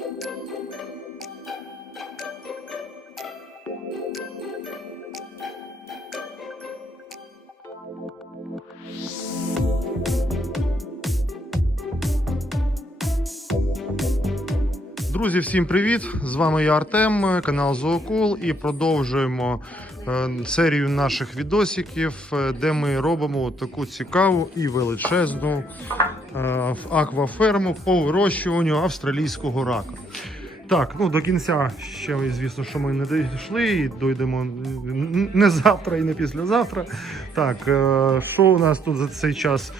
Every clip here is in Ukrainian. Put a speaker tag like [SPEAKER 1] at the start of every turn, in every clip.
[SPEAKER 1] Thank you. Друзі, всім привіт! З вами я Артем, канал Зоокол, і продовжуємо е, серію наших відосиків, е, де ми робимо таку цікаву і величезну е, акваферму по вирощуванню австралійського рака. Так, ну до кінця ще, звісно, що ми не дійшли і дойдемо не завтра і не післязавтра. Так, що у нас тут за цей час?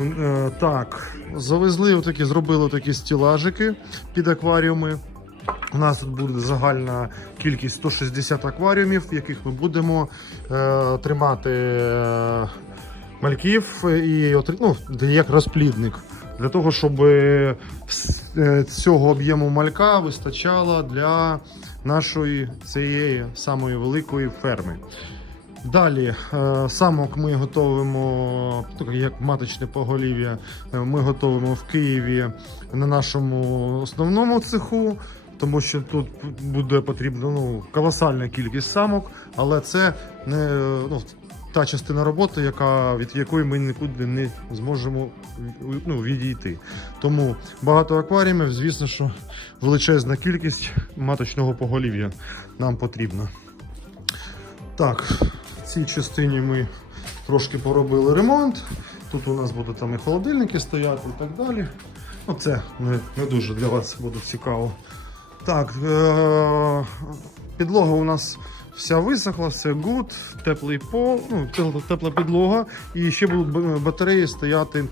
[SPEAKER 1] Е, Так, завезли отакі, зробили такі стілажики під акваріуми. У нас тут буде загальна кількість 160 акваріумів, в яких ми будемо е, тримати е, мальків і ну, як розплідник. Для того, щоб е, е, цього об'єму малька вистачало для нашої цієї самої великої ферми. Далі е, самок ми готуємо, як маточне поголів'я, е, ми готуємо в Києві на нашому основному цеху, тому що тут буде потрібна ну, колосальна кількість самок, але це не ну, та частина роботи, яка, від якої ми нікуди не зможемо ну, відійти. Тому багато акваріумів, звісно, що величезна кількість маточного поголів'я нам потрібна. Так, цій частині ми трошки поробили ремонт. Тут у нас будуть там і холодильники стояти і так далі. Ну, це не, не дуже для вас буде цікаво. Так, е- підлога у нас вся висохла, все good, теплий пол, ну, тепла- підлога. І ще будуть батареї стояти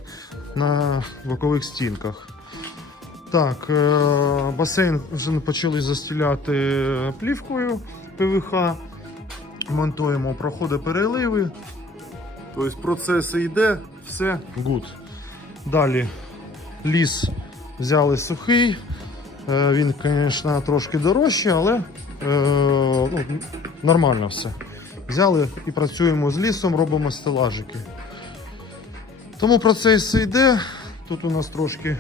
[SPEAKER 1] на бокових стінках. Так, е- басейн вже почали застіляти плівкою ПВХ монтуємо проходи переливи. Тобто процес йде, все good. Далі ліс взяли сухий. Е, Він, звісно, трошки дорожчий, але е, ну, нормально все. Взяли і працюємо з лісом, робимо стелажики. Тому процес йде. Тут у нас трошки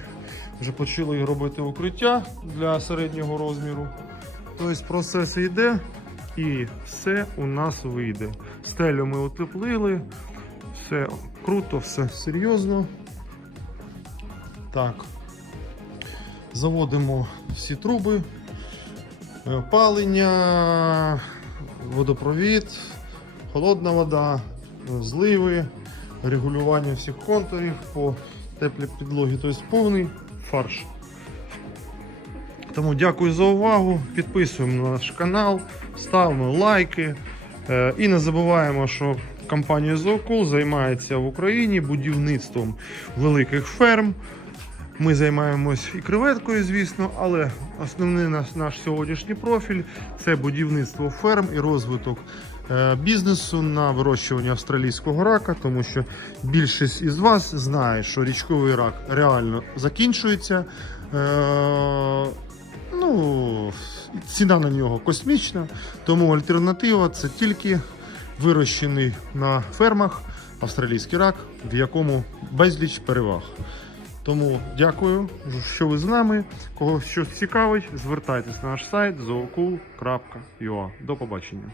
[SPEAKER 1] вже почали робити укриття для середнього розміру. Тобто процес йде і все у нас вийде. Стелю ми утеплили, все круто, все серйозно. Так. Заводимо всі труби, е, опалення, водопровід, холодна вода, е, зливи, регулювання всіх контурів по теплій підлогі, тобто повний фарш. Тому дякую за увагу. Підписуємо на наш канал, ставимо лайки. Е, І не забуваємо, що компанія Зоокул займається в Україні будівництвом великих ферм. Ми займаємось і креветкою, звісно, але основний наш, наш сьогоднішній профіль це будівництво ферм і розвиток е, бізнесу на вирощування австралійського рака, тому що більшість із вас знає, що річковий рак реально закінчується. Ну, ціна на нього космічна, тому альтернатива це тільки вирощений на фермах австралійський рак, в якому безліч переваг. Тому дякую, що ви з нами. Кого щось цікавить, звертайтесь на наш сайт zoocool.ua. До побачення.